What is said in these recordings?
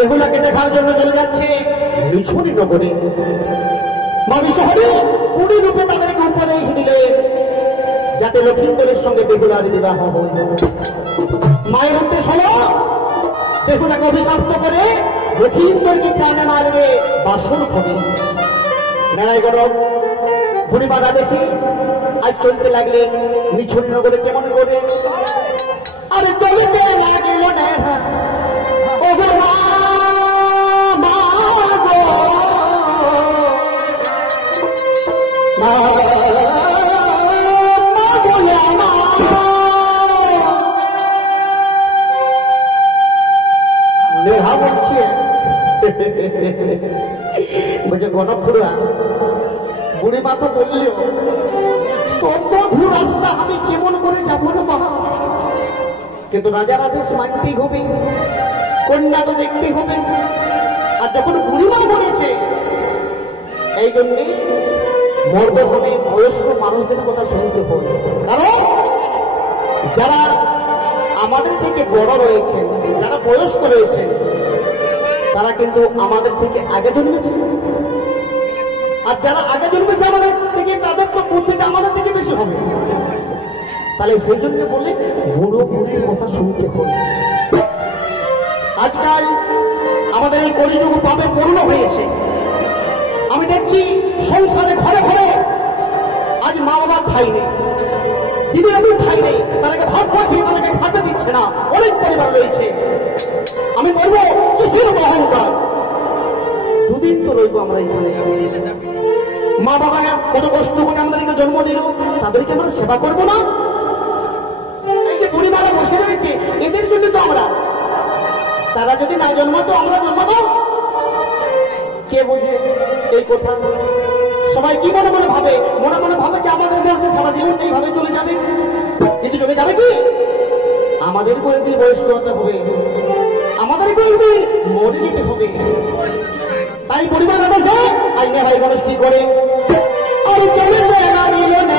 বেহুলাকে দেখার জন্য চলে যাচ্ছে মিছুরি নগরে। মা বিশ্বহরি পুরী রূপে তাদেরকে উপদেশ দিলে যাতে লক্ষিন্দরের সঙ্গে বেহুলার বিবাহ হয়। মায়ের উদ্দেশ্য হলো বেহুলাকে অভিশপ্ত করে লক্ষিন্দরকে প্রাণে মারবে, বাসন হবে। নারায় গরম পূর্ণিমার আদেশে আজ চলতে লাগলেন মিছুরি নগরে। কেমন করে আরে চলতে লাগলো না নেহা বলছে বলছে গণপুরা বুড়িমা তো বললেও তত দূর রাস্তা আমি কেমন করে যাবো না মা, কিন্তু রাজার আদেশ মানতেই হবে, কন্যা তো দেখতেই হবে। আর যখন বুড়িমা বলেছে এই জন্যে মরতে হবে, বয়স্ক মানুষদের কথা শুনতে হবে। কারণ যারা আমাদের থেকে বড় রয়েছেন, যারা বয়স্ক রয়েছেন, তারা কিন্তু আমাদের থেকে আগে জন্মেছে। আর যারা আগে জন্মেছে আমাদের থেকে, তাদের তো বুদ্ধিটা আমাদের থেকে বেশি হবে। তাহলে সেই জন্য বলে বুড়ো বুড়ির কথা শুনতে হবে। আজকাল আমাদের এই কলিযুগ পাবে পূর্ণ হয়েছে। আমি দেখছি সংসারে ঘরে ঘরে আজ মা বাবার ঠাই নেই, দিদি আমি ঠাই নেই, তাদেরকে ভাগ করছি, তাদেরকে খাতে দিচ্ছে না। অনেক পরিবার রয়েছে। আমি বলবো কিসের অহংকার? দুদিন তো রইব আমরা এখানে। মা বাবা কত কষ্ট করে আমাদেরকে জন্ম দিল, তাদেরকে আমরা সেবা করবো না? এই যে পরিবারে বসে রয়েছে, এদের জন্য তো আমরা, তারা যদি না জন্মাতো আমরা জন্মাবো? কে বোঝে এই কথা? সবাই কি মনে মনে ভাবে? মনে মনে ভাবে যে আমাদের বয়সে সারা জীবন এইভাবে চলে যাবে। কিন্তু চলে যাবে কি? আমাদের কয়েকদিন বয়স্ক হতে হবে, আমাদের কয়েকদিন মরে যেতে হবে। তাই পরিবার আছে আইনে ভাই মানুষ কি করে আর চলে না মিলে না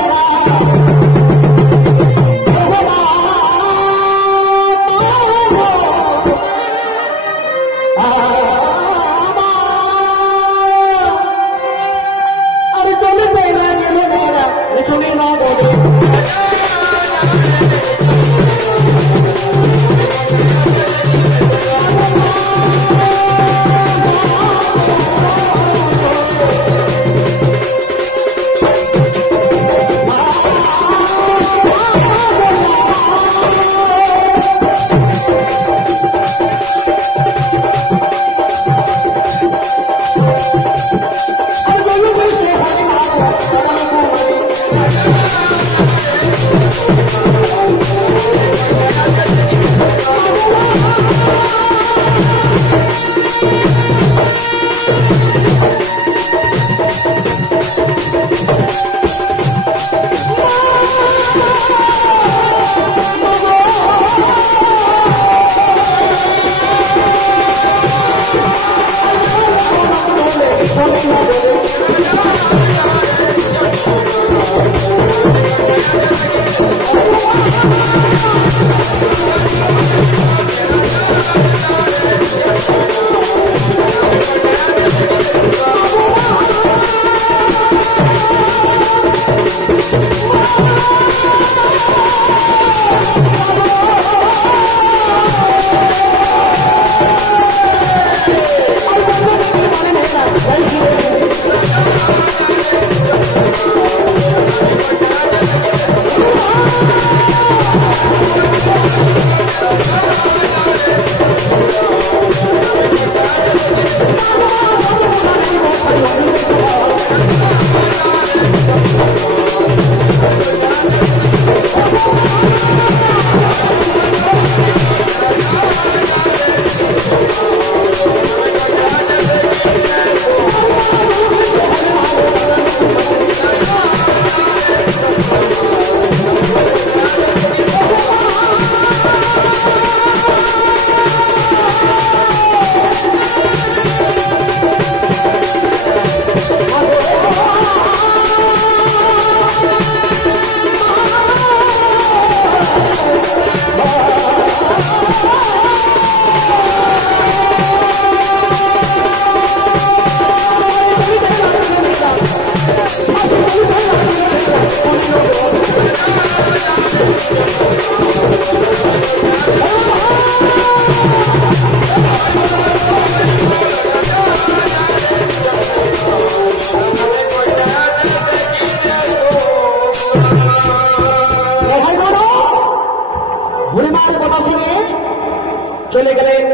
চলে গেলেন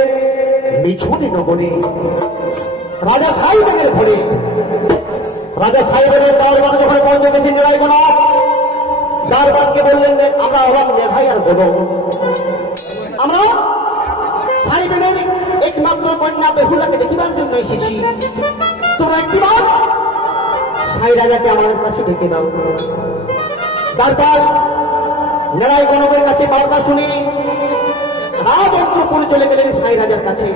মিছুনি নগরে রাজা সাহেবের ঘরে। রাজা সাহেবের দরবার যখন পৌঁছে গেছেন জোড়াইগোনাথ, দরবারকে বললেন আমরা ওরাম মেধাই আর বলো, আমরা সাহেবের একমাত্র কন্যা বেহুলাকে দেখিবার জন্য এসেছি, তোমরা একটিবার সাই রাজাকে আমাদের কাছে ডেকে দাও। দরবার লড়াই গণবের কাছে বার্তা শুনে রাজ অন্তঃপুরে চলে গেলেন সাই রাজার কাছে।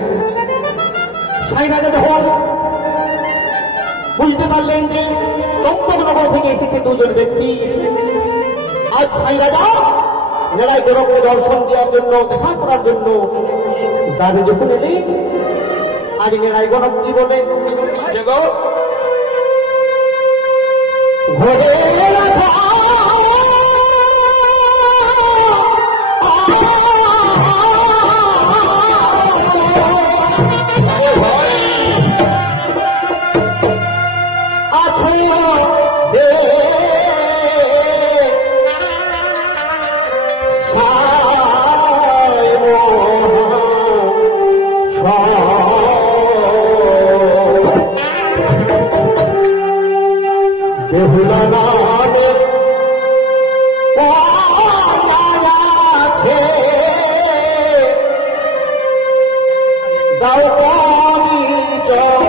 সাই রাজা যখন বুঝতে পারলেন যে চম্পকনগর থেকে এসেছে দুজন ব্যক্তি, আজ সাই রাজা লড়াই গণবকে দর্শন দেওয়ার জন্য, দেখা করার জন্য দাবি যখন এলেন, আজ লড়াই গণব কি বলে, ঘরে রাজা বেহুলা নামে আছে দাও পরিচয়,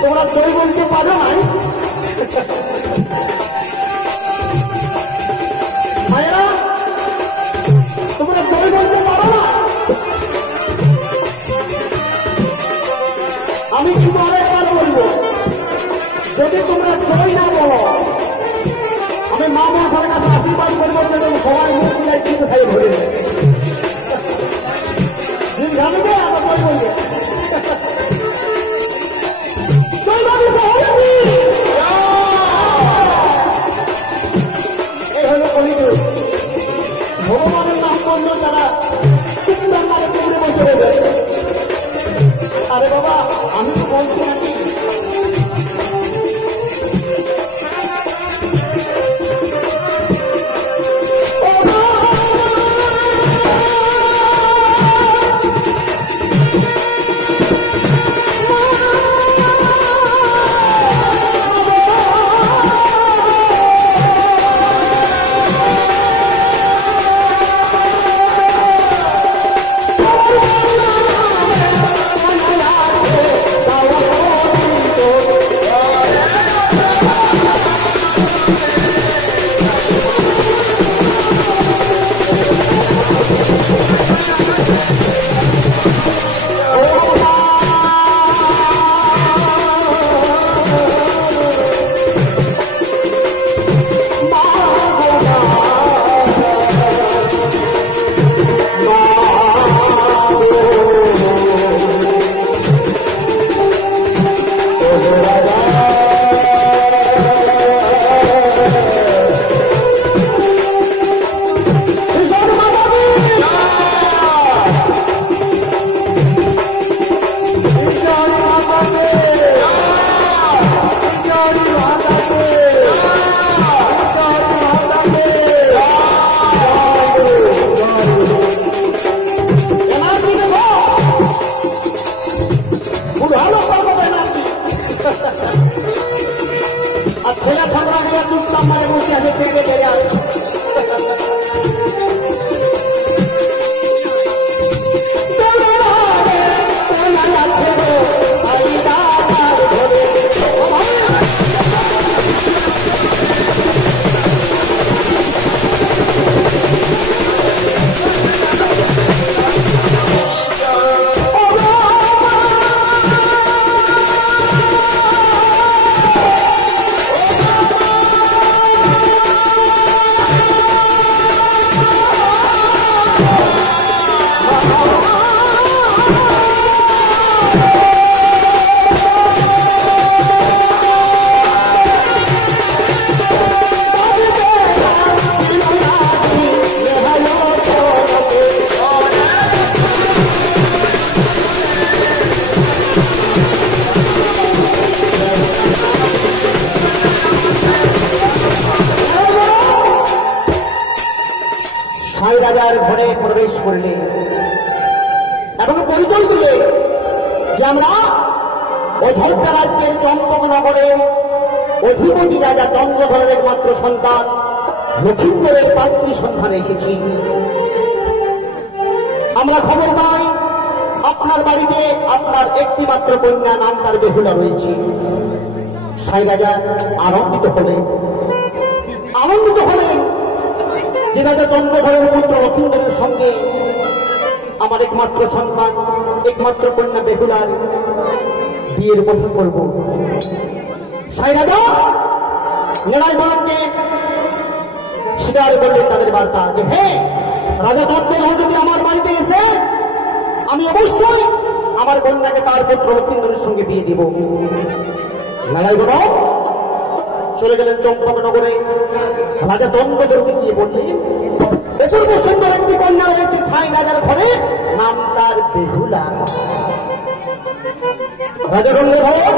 তোমরা সই বলতে পারো নাই, ভাইয়া তোমরা সই বলতে পারো না। আমি শুধু আরেকবার বলবো, যদি তোমরা সই না বলো, আমি মা মার কাছে আশীর্বাদ করবো সবাই মুখ মিলাই কিন্তু খাই ভরে জানবে আমার সই বলবে। ভগবানের নাম বন্ধ তারা চুপচাপ মারে পুকুরে বসে দেবে। আরে বাবা আমি তো বলছি নাকি, করলে এবং পরিচয় দিলে যে আমরা অযোধ্যা রাজ্যের চম্পকনগরে অধিপতি রাজা চন্দ্রধরের একমাত্র সন্তান লক্ষিন্দরের পাত্রী সন্ধানে এসেছি। আমরা খবর পাই আপনার বাড়িতে আপনার একটি মাত্র কন্যা, নাম তার বেহুলা রয়েছে। সাই রাজা আনন্দিত হলেন যে রাজা চন্দ্রধরের পুত্র লক্ষিন্দরের সঙ্গে আমার একমাত্র সন্তান, একমাত্র কন্যা বেহুলার বিয়ের কথা করব। সাই রাজা লড়াই বলকে স্বীকার করলেন তাদের বার্তা যে হ্যাঁ, রাজা চন্দ্রধর যদি আমার বাড়িতে এসে আমি অবশ্যই আমার কন্যাকে তার পুত্র লক্ষিন্দরের সঙ্গে বিয়ে দিব। লড়াই বল চলে গেলেন চম্পকনগরে। রাজা চন্দ্রধরকে গিয়ে বললেন অপূর্ব সুন্দর একটি কন্যা রয়েছে সাই রাজার ঘরে, নাম তার বেহুলা। রাজা চন্দ্রধর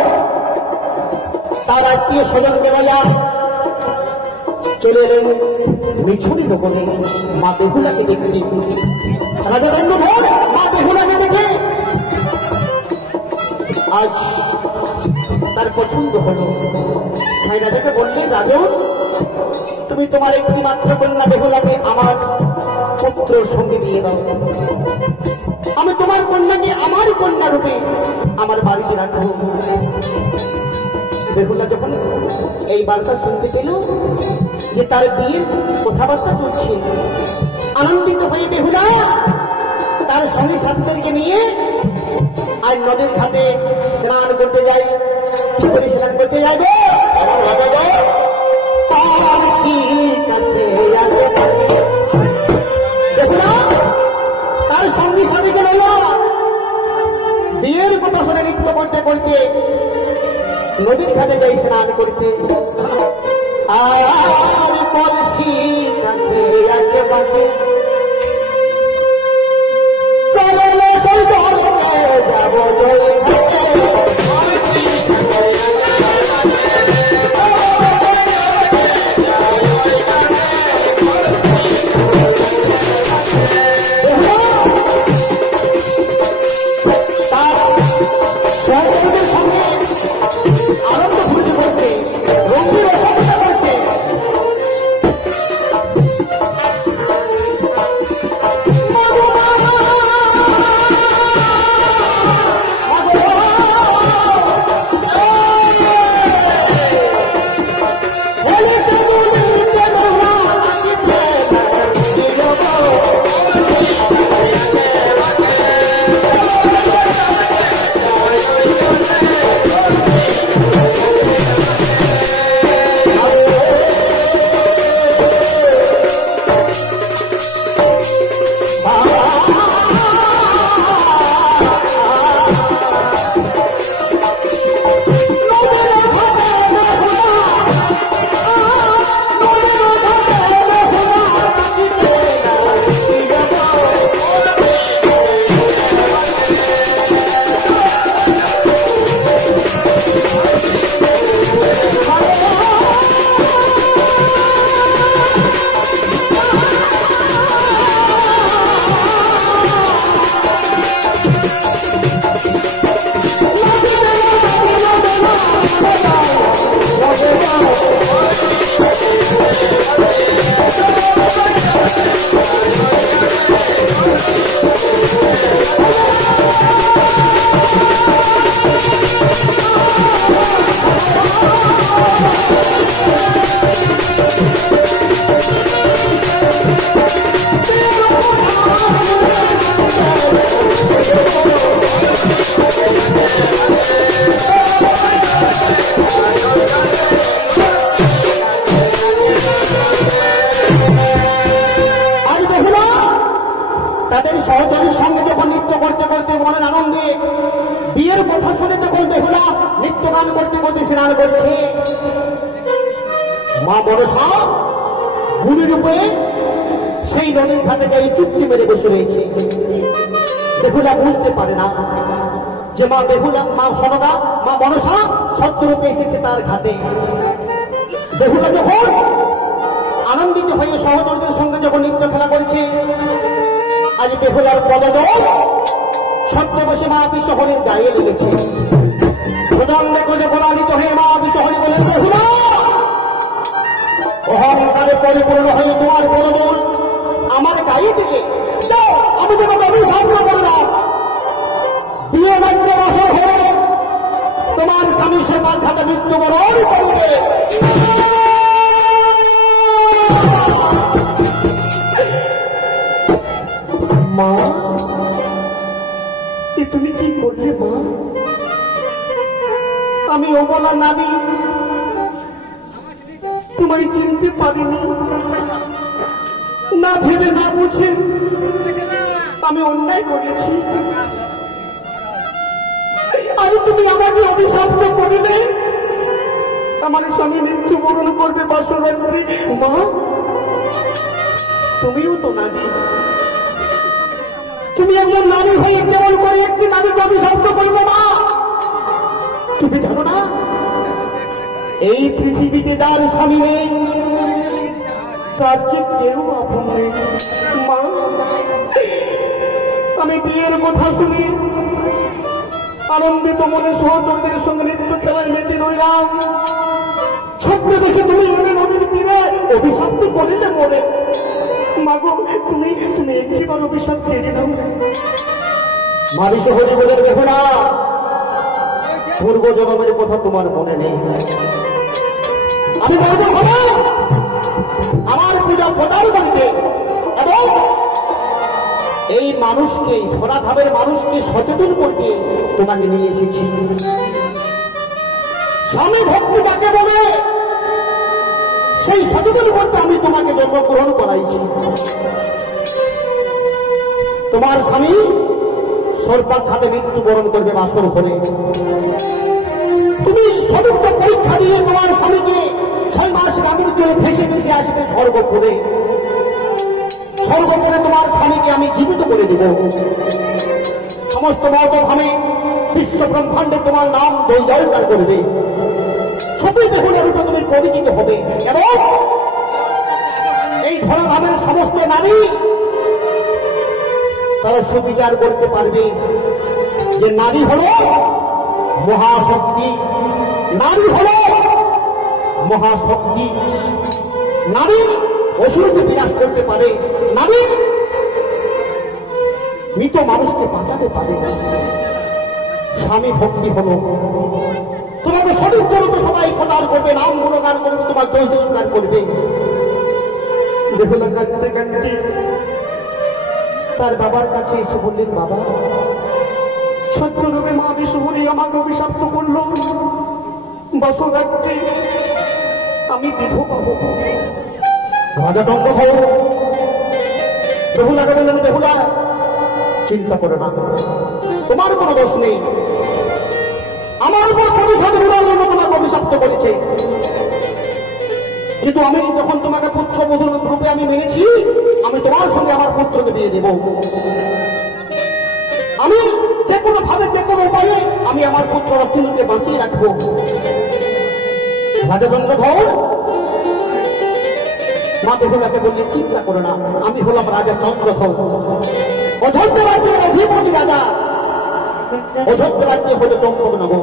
তার আত্মীয় স্বজনকে বলা চলে এলেন মিছুরি লোকনে মা বেহুলাকে দেখতে। রাজা চন্দ্রধর মা বেহুলাকে দেখে আজ তার পছন্দ হল। সাই রাজাকে বললেন রাজন, তুমি তোমার একটি মাত্র কন্যা বেহুলাকে আমার পুত্রের সঙ্গে দিয়ে দাও। আমি তোমার কন্যাকে আমার কন্যা রূপে আমার বাড়িতে রাখবো। বেহুলা যখন এই বার্তা শুনতে পেল যে তার বিয়ের কথাবার্তা চলছে, আনন্দিত হয়ে বেহুলা তার সঙ্গে সাথীদেরকে নিয়ে আজ নদীর ঘাটে স্নান করতে যাই। কি করে স্নান করতে যাবে? তার সঙ্গী সাথীকে বিয়ের কথা শুনে নৃত্য করতে করতে নদীর ঘাটে যাই স্নান করতে। আর কলসি কাছে আগে বাকে চলে সেই দলে যাবো মা মনসা গুণী রূপে সেই নদীর ঘাটে যাই চুক্তি মেরে বসে রয়েছে। বেহুলা বুঝতে পারে না যে মা বেহুলা, মা সনদা, মা মনসা সত্যরূপে এসেছে তার ঘাটে। বেহুলা যখন আনন্দিত হয়ে সহচরদের সঙ্গে যখন নৃত্য খেলা করছে, আজ বেহুলার পদদল ছত্রবেশে মা বিশহরীর গায়ে লেগেছে। প্রদণ্ডে করে পরাজিত হয়ে মা বিশহরী বলেন, বেহুলা অহংকারে পরিপূর্ণ হয়ে তোমার পদদল আমার গায়ে দিলে, আমি তোমাকে অভিশাপ করলাম, বিয়ে মাত্র বছর হয়ে তোমার স্বামী সে বাধাতে মৃত্যুবরণ করবে। মা, তুমি কি করলে মা? আমি অবলা নারী, তোমায় চিনতে পারিনি, না ভেবে না বুঝে আমি অন্যায় করেছি। আর তুমি আমাকে অভিশাপ করিলে আমার স্বামী মৃত্যুবরণ করবে বাসরাত্রি। মা, তুমিও তো নারী, তুমি একজন নারী হয়ে কেমন করে একটি নারীকে অভিশাপ করবে? মা, তুমি জানো না এই পৃথিবীতে যার স্বামী নেই তার যে কেউ আপন নেই। মা, আমি বিয়ের কথা শুনি আনন্দিত মনে সহচরদের সঙ্গে নৃত্য খেলায় মেতে রইলাম। ছত্রবেশে তুমি এলে নদীর তীরে অভিশাপ তো করিলে মরে। মাগো, তুমি তুমি একটিবার অভিশাপ কেড়ে নাও। মা বিশহরী বলে, দেখো না পূর্ব জন্মের কথা তোমার মনে নেই? আমি বলবো আমার পূজা প্রদান বাড়িতে এবং এই মানুষকে ধরাধামের মানুষকে সচেতন করতে তোমাকে নিয়ে এসেছি। স্বামী ভক্তি যাকে বলে সেই সচেতন করতে আমি তোমাকে জন্মগ্রহণ করাইছি। তোমার স্বামী সরকার খাতে মৃত্যুবরণ করবে বাসর ঘরে। তুমি সমস্ত পরীক্ষা দিয়ে তোমার স্বামীকে 6 মাস বাবুর জন্য ভেসে ভেসে আসবে স্বর্গপুরে। স্বর্গপুরে তোমার স্বামীকে আমি জীবিত করে দেব। সমস্ত মর্তধামে বিশ্ব ব্রহ্মাণ্ডে তোমার নাম জয়জয়কার করবে। সবই বেহুলার রূপে তুমি পরিচিত হবে এবং এই ধরাধামের সমস্ত নারী তারা সুবিচার করতে পারবে যে নারী হল মহাশক্তি, নারী হল মহাশক্তি, নারী অসুরকে বিনাশ করতে পারে, নারী মৃত মানুষকে বাঁচাতে পারে। স্বামী ভক্তি হল তোমাকে শরীর করবে, সবাই প্রদান করবে, নাম গুণগান করবে, তোমার জয় জয়গান করবে। বেহুলা কাঁদতে কাঁদতে তার বাবার কাছে এসে বললেন, বাবা ছত্ররূপে মা বিশহরী আমাকে অভিশাপ্ত করল, বাসরাত্রি আমি বিধবা হব। রাজা দণ্ড হল। বেহুলাকে বললেন, বেহুলা চিন্তা করো না, তোমার কোনো দোষ নেই, আমার উপর প্রতিশোধ নেওয়ার জন্য তোমাকে অভিশপ্ত করেছে। কিন্তু আমি যখন তোমাকে পুত্র বধূ রূপে আমি মেনেছি, আমি তোমার সঙ্গে আমার পুত্রকে দিয়ে দেব। আমি যে কোনো ভাবে যে কোনো উপায়ে আমি আমার পুত্র রক্ষণকে বাঁচিয়ে রাখবো। রাজা চন্দ্রধর মা বেহুলাকে বললে, চিন্তা করো না, আমি হলাম রাজা চন্দ্রধর, অযোধ্যা রাজ্যের অধিপতি রাজা। অযোধ্যা রাজ্যে হল চম্পকনগর,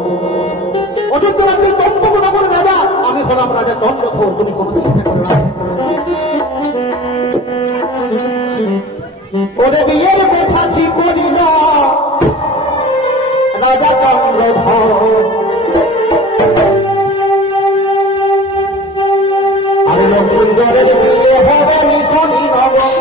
অযোধ্যা রাজ্যে চম্পকনগর রাজা আমি হলাম রাজা চন্দ্রধর। তুমি কোনো চিন্তা করো না। ওরে বিয়ের কথা কি করিল রাজা চন্দ্রধর, আমি লক্ষ্মীগড়ের বিয়ে হবে নিশনি নগর।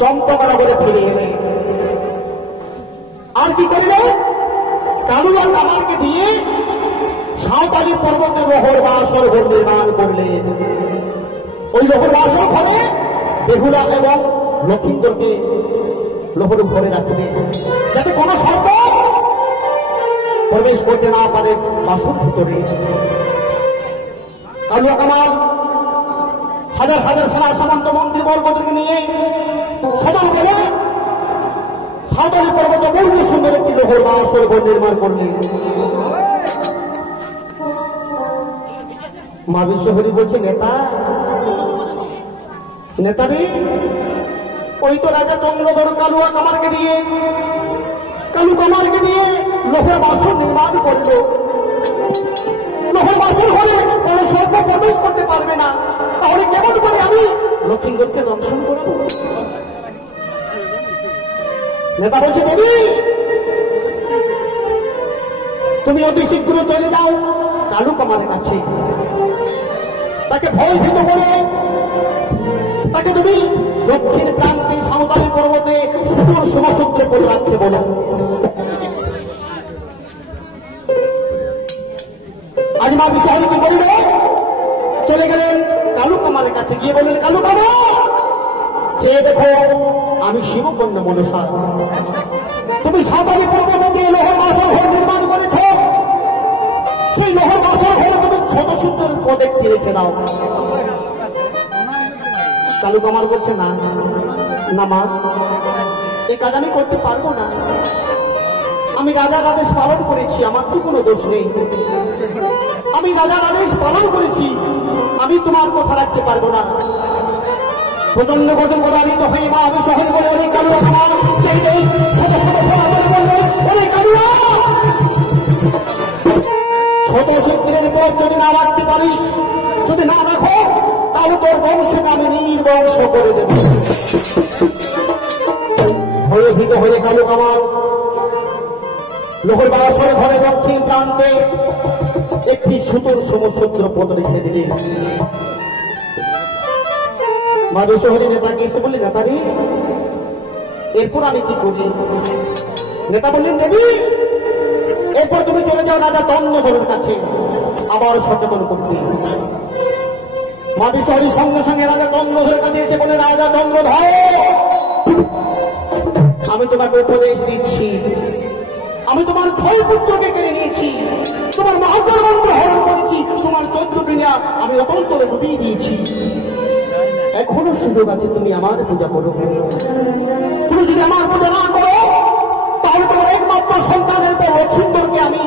চম্পকনগরে ফিরে এলে। আর কি করলে? কালুয়া কামারকে দিয়ে সাঁওতালি পর্বতে লোহর বাসর ঘর নির্মাণ করলেন। ওই লোহর বাসর ঘরে বেহুলা এবং লক্ষিন্দরকে লোহর ঘরে রাখবে, যাতে কোনো সর্প প্রবেশ করতে না পারে বাসর ভিতরে। কালুয়া কামার হাজার হাজার সেনা সামন্ত মন্ত্রী বর্গদেরকে নিয়ে সদল বলে সাঁওতালি পর্বতে বহু সুন্দর একটি লোহর বাসর ঘর নির্মাণ করলেন। মা বিশ্বহরি বলছে, নেতারি ওই তো রাজা চন্দ্রধর কালুয়া কামারকে দিয়ে লোহর বাসর নির্মাণ করল। লোহর বাসর হলে কোনো সর্প প্রবেশ করতে পারবে না, তাহলে কেমন করে আমি লক্ষিন্দরকে দর্শন করব? নেতা বলছে, দেবী তুমি অতি শীঘ্র চলে যাও কালু কামারের কাছে, তাকে ভয় ভীত করে তাকে তুমি দক্ষিণ প্রান্তে সাঁওতালি পর্বতে সুদূর সমসূত্রে করে রাখতে বলো। আজ মা বিশ্বহরি কি বললে? চলে গেলেন কালু কামারের কাছে, গিয়ে বললেন, কালু কামার চেয়ে দেখো আমি শিবকন্যা মনসা, তুমি সাঁওতালি পর্বতে লোহর বাসর ঘর নির্মাণ করেছ, সেই লোহর বাসর ঘরে তুমি ছোট সুন্দর পদ একটি রেখে দাও। কালু কামার বলছে, না মা, এই কাজ আমি করতে পারবো না, আমি রাজার আদেশ পালন করেছি, আমার তো কোনো দোষ নেই, আমি রাজার আদেশ পালন করেছি, আমি তোমার কথা রাখতে পারবো না। প্রচন্ড গজল প্রদানিত হয়ে মা আমি সহজ বলে, অনেক কালুয়া কামার ছোট শক্তির পর যদি না রাখতে পারিস, যদি না রাখো, তাহলে তোর বংশকে আমি নির্বংশ করে দেব। ভয়ে ভীত হয়ে কালু কামার লোহর বাসর ঘরে দক্ষিণ প্রান্তে একটি সুতোর সমসূত্র পদ রেখে দিলেন। মা বিশ্বহরি নেতাকে এসে বললেন, নেতারি এরপর আমি কি করি? নেতা বললেন, দেবী এরপর তুমি চলে যাও রাজা চন্দ্রধরের কাছে আবার সচেতন করতে। মা বিশ্বহরি সঙ্গে সঙ্গে রাজা চন্দ্রধরের কাছে এসে বলে, রাজা চন্দ্রধর আমি তোমাকে উপদেশ দিচ্ছি, আমি তোমার 6 পুত্রকে কেড়ে নিয়েছি, তোমার মহাকার মন্ত্র হরণ করেছি, তোমার 14 বিনা আমি অতন্তরে ডুবিয়ে দিয়েছি, এখনো সুযোগ আছে তুমি আমার পূজা করো। তুমি যদি আমার পূজা না করো, তাহলে তোমার একমাত্র সন্তানের পর লক্ষিন্দরকে আমি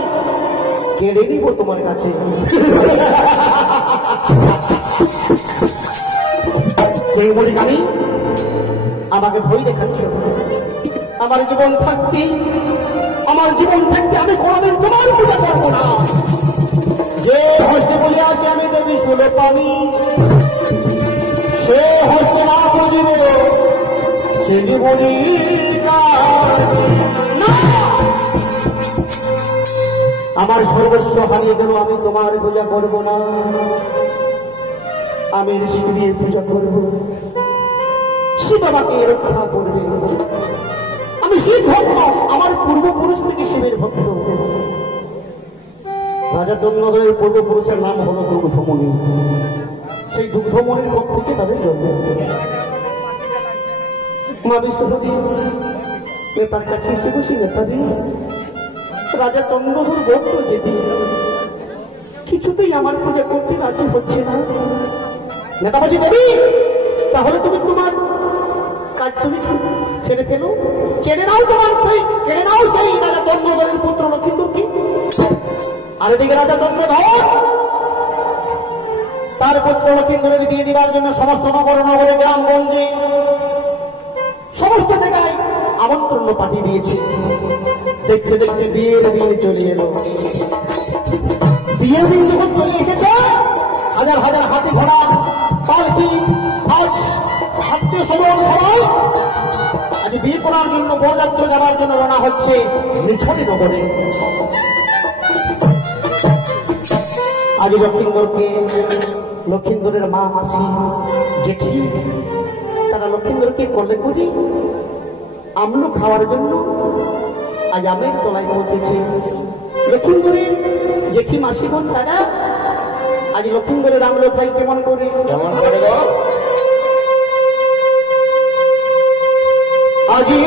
কেড়ে নিব তোমার কাছে। সেই বলি আমি আমাকে ভয় দেখাচ্ছ, আমার জীবন থাকতে আমি কোনদিন তোমার পূজা করবো না। যে হস্তে বলে আসে আমি দেবী শুলে পানি, সে হস্তে না বুঝিব সেটি বলি আমার সর্বস্ব হারিয়ে গেল, আমি তোমার পূজা করব না, আমি শিবের পূজা করব, শিব আমাকে রক্ষা করবে। আমি শিব ভক্ত, আমার পূর্বপুরুষ থেকে শিবের ভক্ত। রাজা চন্দ্রধরের পূর্বপুরুষের নাম হলো দুগ্ধমণি, সেই দুগ্ধমণির পক্ষ থেকে তাদের জন্ম। মা বিশ্বহরি নেতার কাছে এসে বসি, নেতাদি রাজা চন্দ্রধর ভক্ত যেদি কিছুতেই আমার পূজা করতে রাজি হচ্ছে না। নেতা বলছি, দেবী তাহলে তুমি তোমার কাজ তুমি ছেড়ে ফেলো, কেড়ে নাও সেই রাজা চন্দ্রধরের পুত্র লক্ষিন্দরকে। আর এদিকে রাজা চন্দ্রধর তার পুত্র লক্ষিন্দরের বিয়ে দেওয়ার জন্য সমস্ত নগর নগরে গ্রামগঞ্জে সমস্ত জায়গায় আমন্ত্রণ পাঠিয়ে দিয়েছে। দেখতে দেখতে বিয়ের দিন চলে এলো। বিয়ের দিন যখন চলে এসেছে, হাজার হাজার হাতি ঘোড়া পালকি আজ আত্মীয় স্বজন সবাই আজ বিয়ে করার জন্য বরযাত্রা যাওয়ার জন্য রওনা হচ্ছে মিছরি নগরে। আজ লক্ষিন্দরের মা মাসি জেঠি তারা লক্ষিন্দরকে করলে করি আমলু খাওয়ার জন্য আজ আমের তলায় পৌঁছেছি। লক্ষ্মীপুরের জেঠি মাসি বোন তারা আজ লক্ষ্মীপুরের আমলু খাই কেমন করে আজি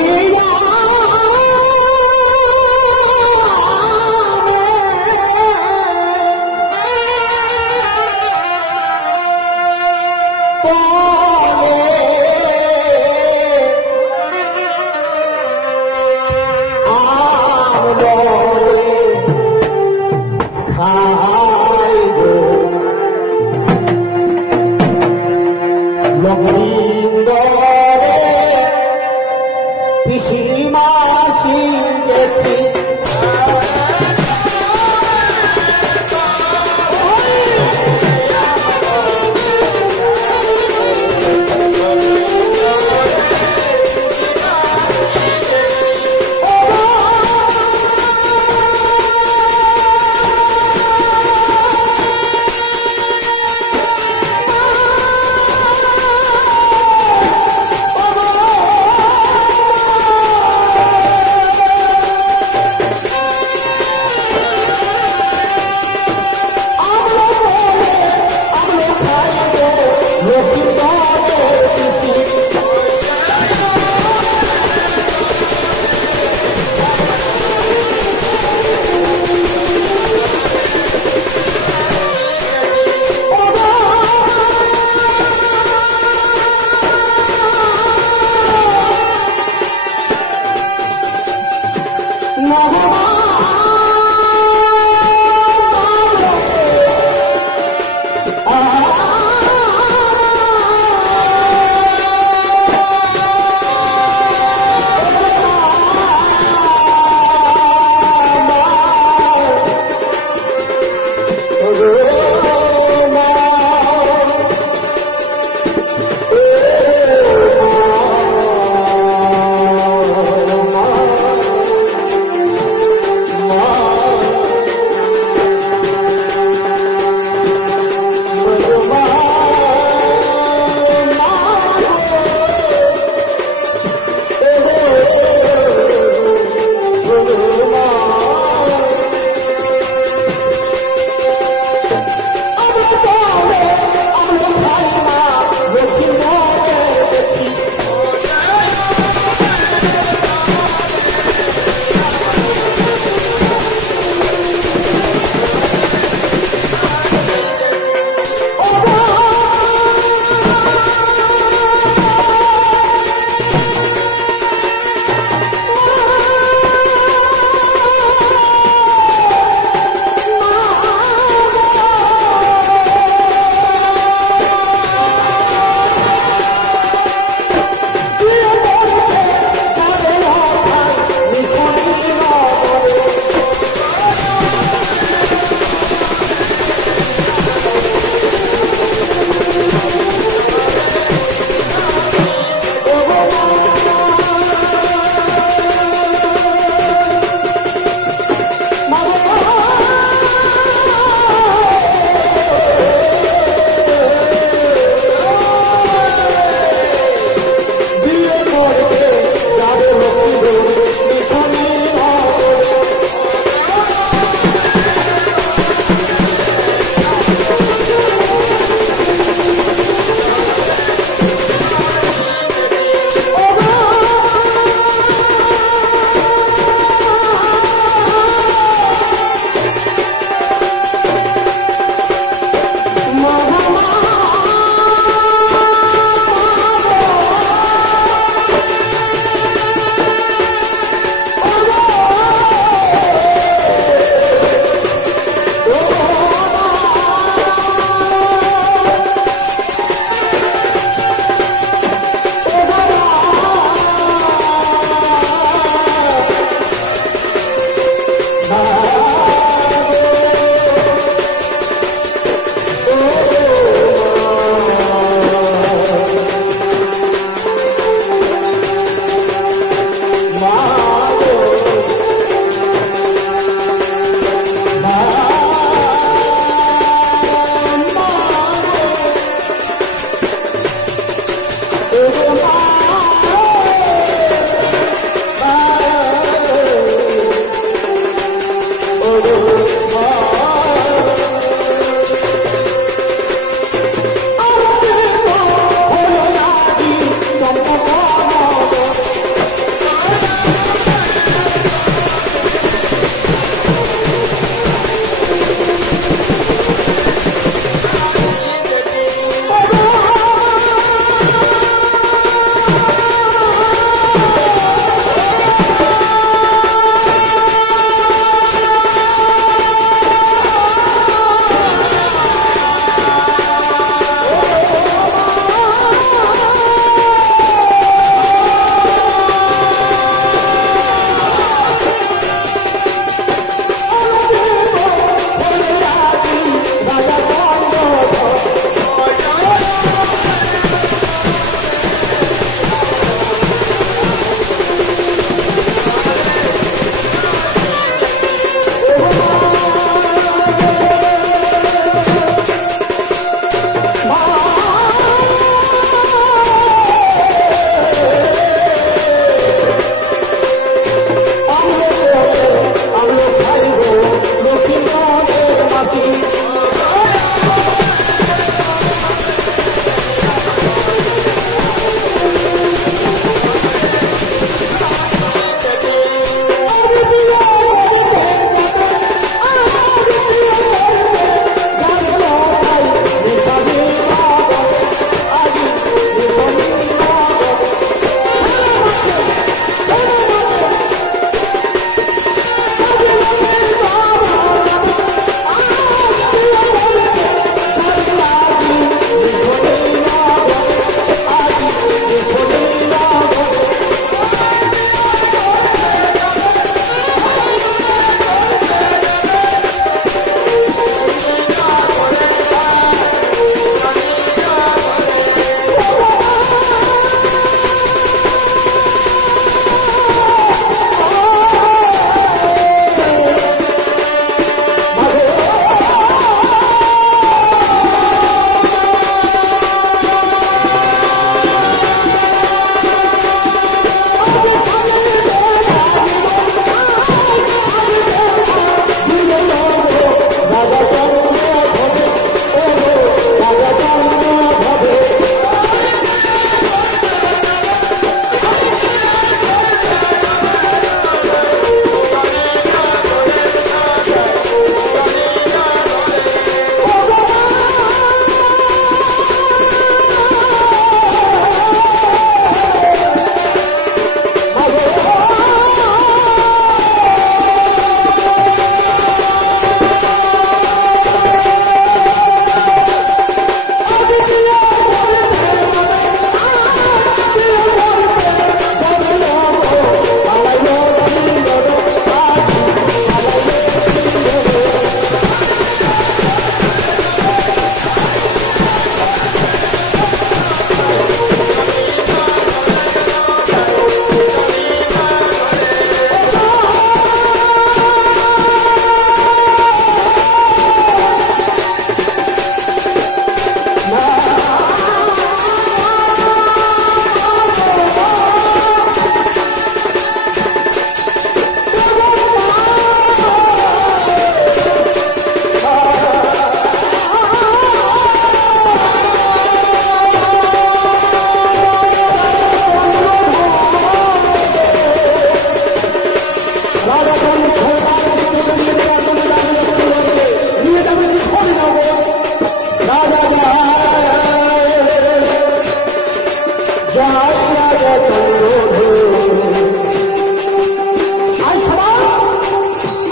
আজ সবাই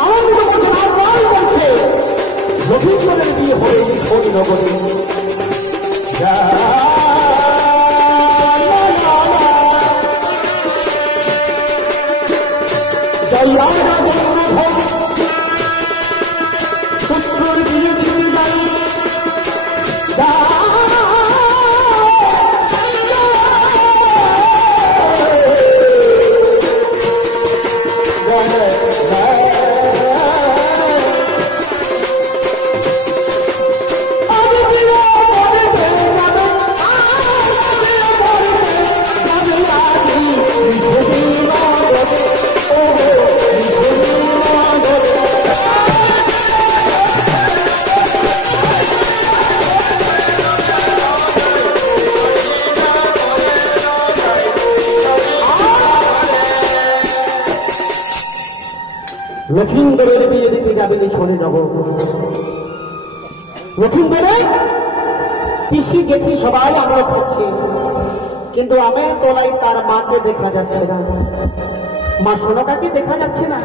আনন্দ করছে, আহ্বান করছে রবীন্দ্রের বিয়ে হয়েছে নগরে। পুত্রর বিয়ে দিতে যাই লক্ষিন্দরের বিয়ে দিতে যাবেন ছোড়ে নগর। লক্ষিন্দরে পিসি জেঠি সবাই আমরা করছে, কিন্তু আমি তোলাই তার মাকে দেখা যাচ্ছে না, মা সোনাটাকে দেখা যাচ্ছে না।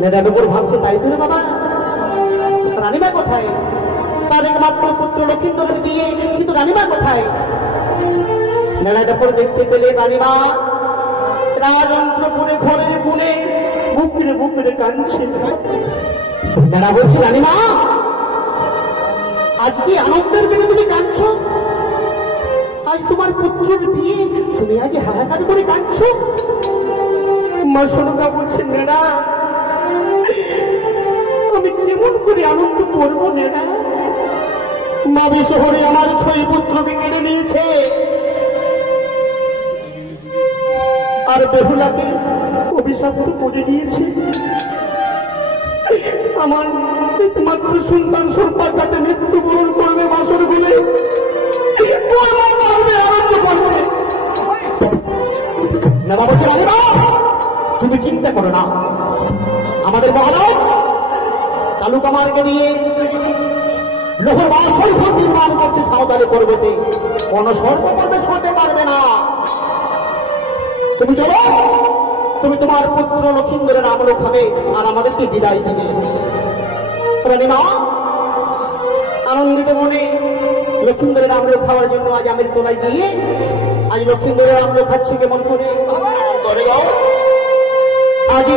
মেয়েটার উপর ভাবছে তাই তো বাবা, রানীমা কোথায়? তার একমাত্র পুত্র লক্ষিন্দরের বিয়ে, কিন্তু রানীমা কোথায়? মেলাটা পরে দেখতে পেলে রানীমা রাজন্ত্রপুরে ঘরের গুণে বুকুরে বুকুরে কাঁদছে। মেলা বলছে রানীমা আজকে আনন্দের দিনে তুমি কাঁদছো, আজ তোমার পুত্রের বিয়ে, তুমি আজ হাহাকার করে কাঁদছো। মা সোনকা বলছে মেয়েরা আমি কেমন করে আনন্দ করবো নেড়া, মাবি শহরে আমার 6 পুত্রকে কেড়ে নিয়েছে, আর বেহুলাকে অভিশাপ্ত করে দিয়েছে। আমার একমাত্র সন্তান সর্পাঘাতে মৃত্যুবরণ করবে বাসর গুলে, তুমি চিন্তা করো না, আমাদের মহারাজ তালুকামারকে নিয়ে লোহর বাসর ঘর নির্মাণ করছে সাঁওতালি পর্বতে, কোন সর্ব প্রবেশ করতে পারবে না। তুমি চলো, তুমি তোমার পুত্র লক্ষিন্দরের আমল খাবে আর আমাদেরকে বিদায় দিবে। রানীমা আনন্দিত মনে লক্ষিন্দরের আমল খাওয়ার জন্য আজ আমের তোলায় গিয়ে আজ লক্ষিন্দরের আমল খাচ্ছি কেমন করে। আজ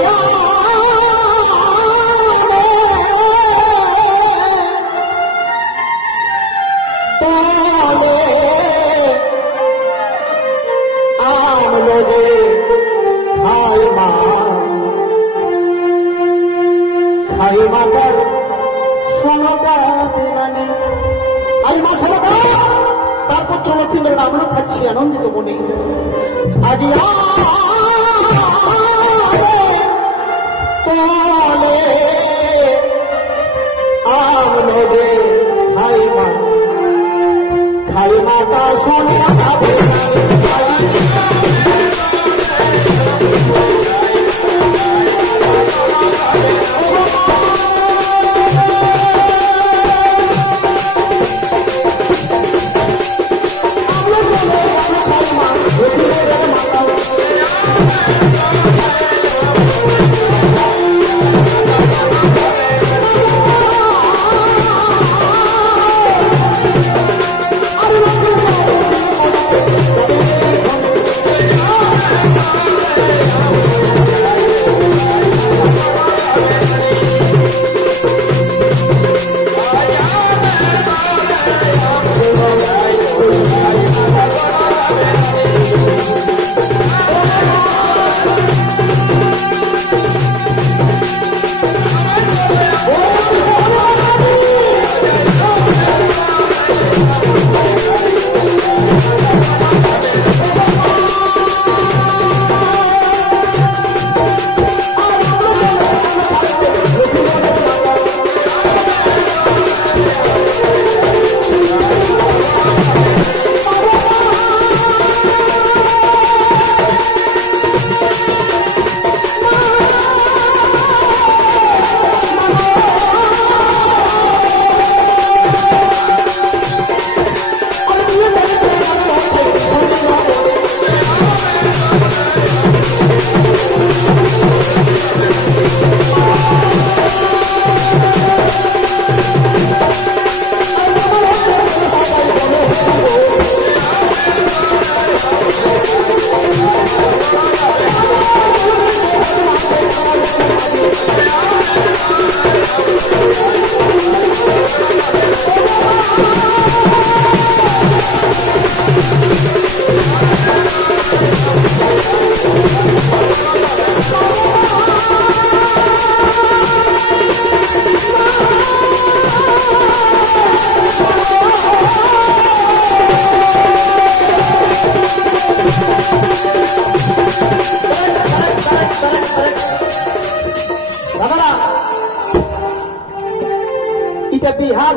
তার পুত্র লক্ষিন্দরের আমল খাচ্ছি আনন্দিত মনে। আজ খাই মাতা সোনা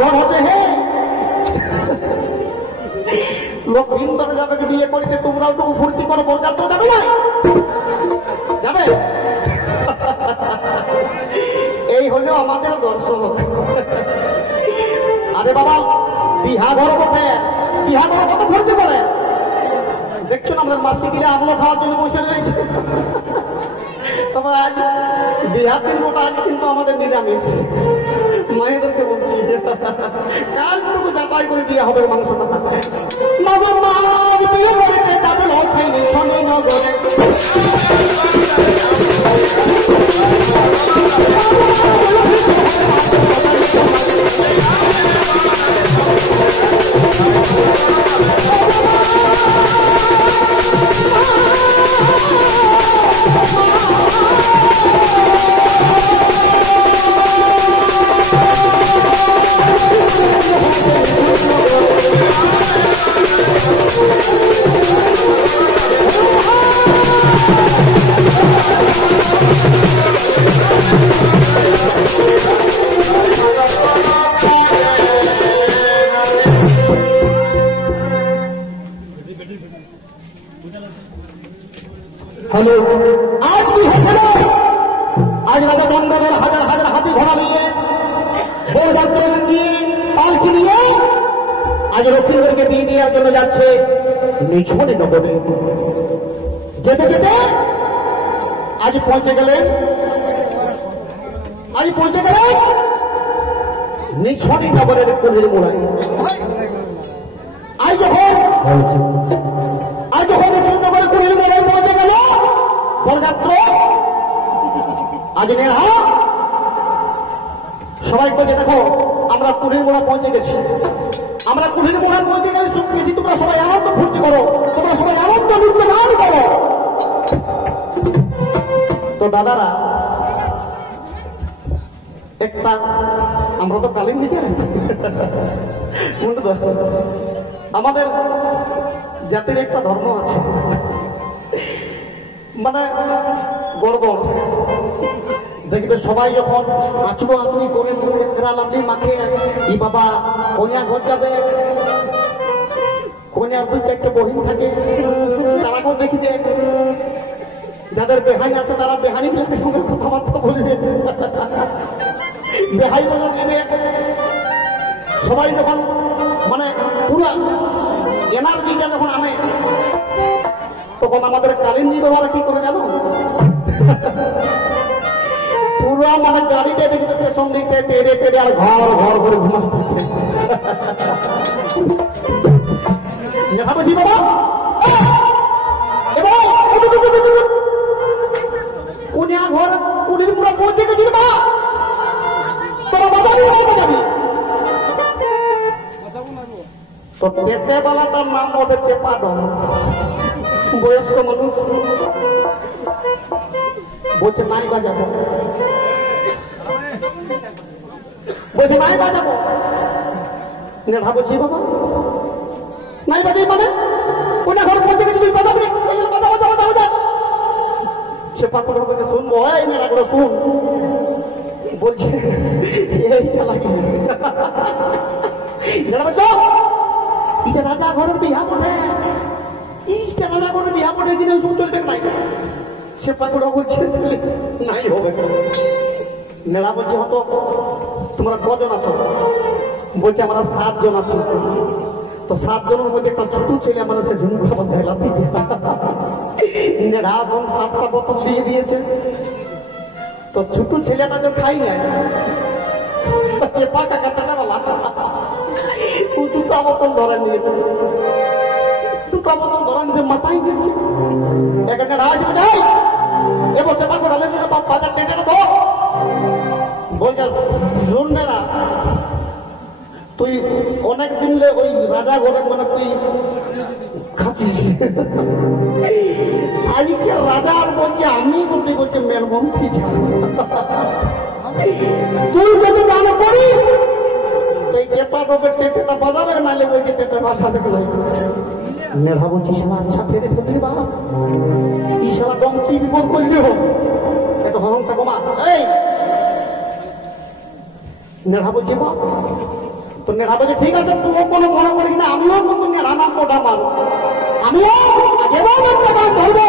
ঘর হচ্ছে হে লোক ভিন্দরে যাবে বিয়ে করিতে, তোমরাও একটু ফুর্তি করো, বরযাত্রা যাবে না যাবে। এই হলো আমাদের দর্শক। আরে বাবা বিহা ঘর বটে, বিহা ঘর কত ফুর্তি করে দেখছো না, আমাদের মাসি গিলে আমলো খাওয়ার জন্য বসে রয়েছে। তবে আজ বিহার দিন ওটা আজ কিন্তু আমাদের নিরামিষ, মায়েদেরকে বলছি কালটুকু যাচাই করে দিয়ে হবে মাংসটা। নগর মাছ বিয়ে করতে যাবে লক্ষ্মী শনি নগরে, হ্যালো আজ কি হয়েছিল? আজ রাজা দণ্ডদের হাজার হাজার হাতি ঘোড়া নিয়ে, বৌযাত্রা নিয়ে, পালকি নিয়ে আজ লক্ষ্মীদেরকে বিয়ে দেওয়ার জন্য যাচ্ছে নিঝুনি নগরে। যেতে যেতে আজ পৌঁছে গেলেন নিঝুনি নগরের কুলির মোড়ায়। আজ যখন নিঝুনি নগরের কুলির মোড়ায় পৌঁছে গেল বরযাত্র, আজ নেহা সবাই বলছে দেখো আমরা কুলির মোড়া পৌঁছে গেছি, আমরা কুলির মোড়া পৌঁছে গেছি, তোমরা সবাই আনন্দ ফুর্তি করো, তোমরা সবাই আনন্দ নৃত্য গান করো। তো দাদারা একটা, আমরা তো কালীন দিকে আমাদের জাতির একটা ধর্ম আছে, মানে গড়গড় দেখবে সবাই যখন আঁচুড়ি করে লাভলি মাকে ই বাবা কন্যা ঘর যাবে, কন্যার 2-4টে বহিন থাকে, তারা কেউ দেখিবে, যাদের বেহাই আছে তারা বেহানি সঙ্গে কথাবার্তা বলবে, বেহাই বলে নেবে। সবাই যখন মানে পুরা এনার্জিটা যখন আনে, তখন আমাদের কালিন্দী ব্যবহার কি করে জানো, পুরা মানে গাড়িটা দেখবে পেছন দিকে পেড়ে পেড়ে আর ঘর ঘর করে ঘুমাতে ভাবছি বাবা। কোনিয়া ঘর কুলির পুরা পৌঁছে গেছি বা তো টেটেওয়ালাটার নাম ওঠে চেপাডম, বয়স্ক মানুষ বলছে নাই বাজাবো, নেড়া বলছি বাবা নাই বাজাই মানে কোন ঘর পৌঁছে গেছি তুই বাজাবি, চেপা করে বলছে শুনবো এই নেড়া করে শুন, বলছে এইটা লাগে নেড়া বলছো এটা রাজা ঘরের বিহা বটে, এইটা রাজা ঘরের বিহা বটে, দিনে শুন চলবে নাই, চেপা করে বলছে নাই হবে। নেড়া বলছে হতো তোমরা কজন আছো, বলছে আমরা 7 জন আছি। তো 7 জনের মধ্যে একটা ছোট ছেলে আমার সে ঝুমকা বাঁধায় লাথি নেড়া 7টা বোতল দিয়ে দিয়েছে। তো ছোট ছেলেটা তো খাই নাই, চেপা কাকাটা বলা 2টা বোতল ধরে নিয়েছে, 2টা বোতল ধরা নিয়ে মাথায় দিয়েছে। এখানে রাজ বোঝাই এবার চেপা করে বাজার টেটে তো বলছে শুনবে না, তুই অনেক দিন ওই রাজা ঘরে মানে তুই খাচ্ছিস, আজকে রাজা আর বলছে আমি বলতে বলছে মেয়ের মন্ত্রী, তুই যদি গান করিস এই চেপা ডোবের টেটেটা বাজাবে, নাহলে বলছে টেটে বাজাবে না। নেড়া বলছি সালা আচ্ছা ফেরে ফেলবি বাবা, ই সালা দম কি বিপদ করলি হোক, এটা হরংটা কমা। এই নেড়া বলছি বাবা তো নেড়া বলছে ঠিক আছে তুইও কোনো মনে করিস না, আমিও কিন্তু নেড়া নাম কোটা মারো, আমিও এমন একটা গান ধরবো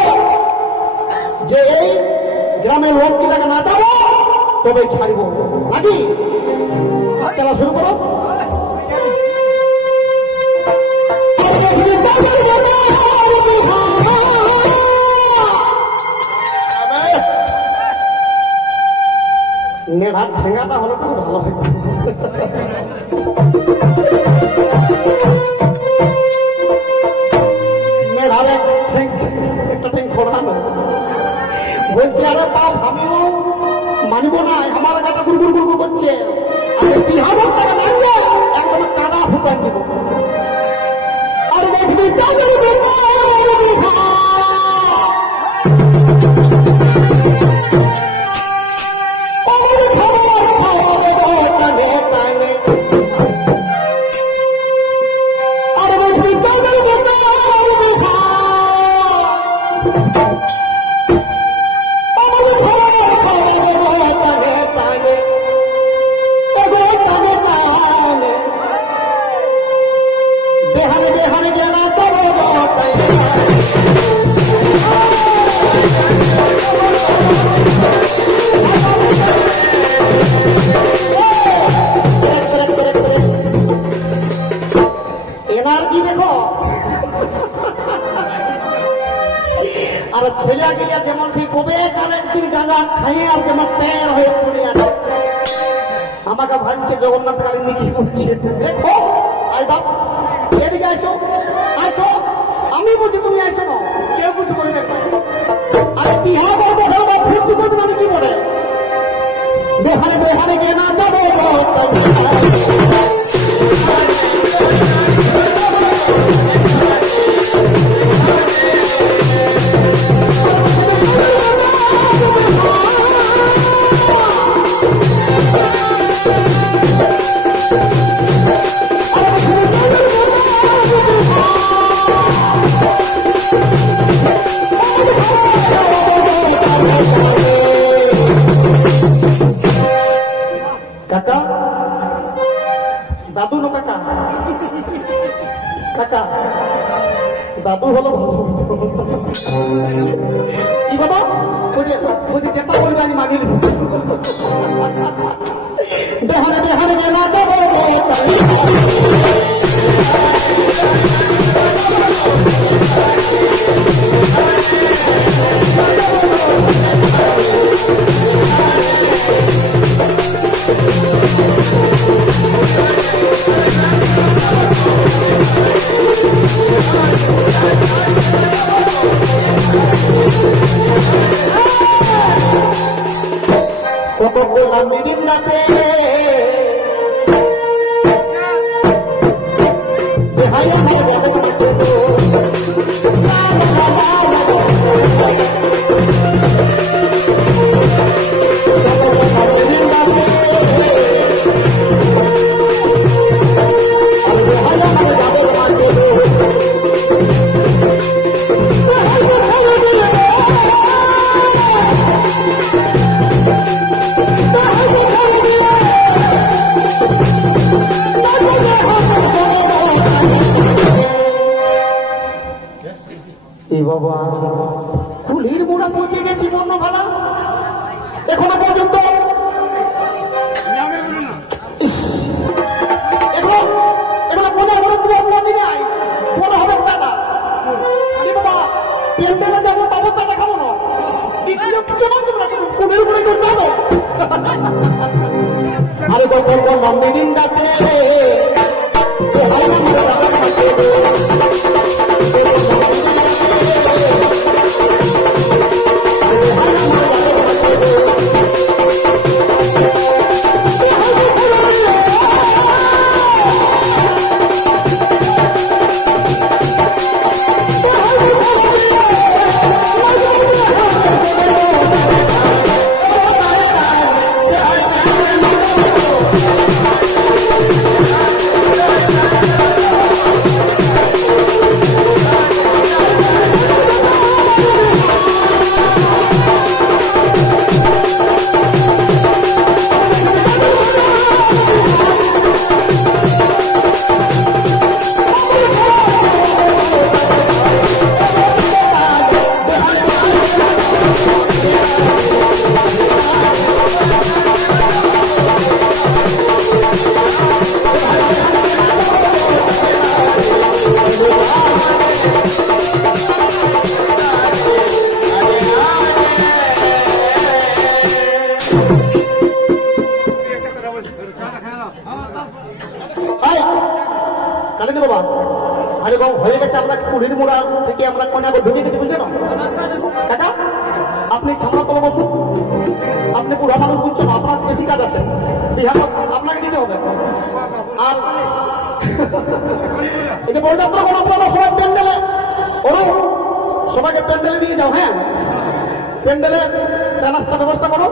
যে এই গ্রামের লোকগুলাকে নাচাবো তবে ছাড়বো, নাকি চলা শুরু করো। নেভার ঠেঙ্গাটা হলো খুব ভালো হয়। নেভারে একটা ঠেং খোলানো বলছে আরে বাপ আমিও মানব না, আমার কাটা গুড়গুড় গুড়গুড় করছে, আমি বিহারের টাকা মানব একদম কাদা ফুটান দিব। আর দেখবি ছেলে গেলিয়া যেমন সেই কবে কারেন্টির গাঁজা খাইয়ে আর যেমন প্যার হয়ে পড়ে আছে, আমাকে ভাবছে জগন্নাথ কালিনী কি করছে। দেখো আই বাপ এদিকে আসো আসো, আমি বলছি তুমি আসো না, কেউ কিছু করে না। আরে বিহা করবো ফিরতি করবো আমি কি করে বেহারে বেহারে গিয়ে না যাবো। কাকা দাদু নো কাকা কাকা দাদু হলো কি বাবা বুঝি যেটা বলবে আমি মানিয়ে নেব। বেহারে বেহারে গেলা দেবো কত বললাম মিডিম রাতে বেহাইয়া ভাই দেখো বাবা ফুলির মোড়া পৌঁছে গেছি বন্য ভালা এখনো পর্যন্ত এখনো মনে হবে তোমার মনে নাই মনে হবে দাদা কি বাবা প্যান্ডেলে যাবো তাবো তা দেখাবো না কেমন তোমরা ফুলের মোড়ে করে যাবো। আরে বললাম মেদিন রাতে আছে আমরা কুড়ির মোড়া থেকে আমরা কন্যাকে ঢুকে গেছি, বুঝলেন কাকা? আপনি ছামড়া তলে বসুন, আপনি বুড়া মানুষ বুঝছেন, আপনার বেশি কাজ আছে, বিহার আপনাকে দিতে হবে। আর এই যে বরযাত্রা করো আপনারা সবাই প্যান্ডেলে ওরও সবাইকে প্যান্ডেলে নিয়ে যাও, হ্যাঁ প্যান্ডেলে চা নাস্তা ব্যবস্থা করো।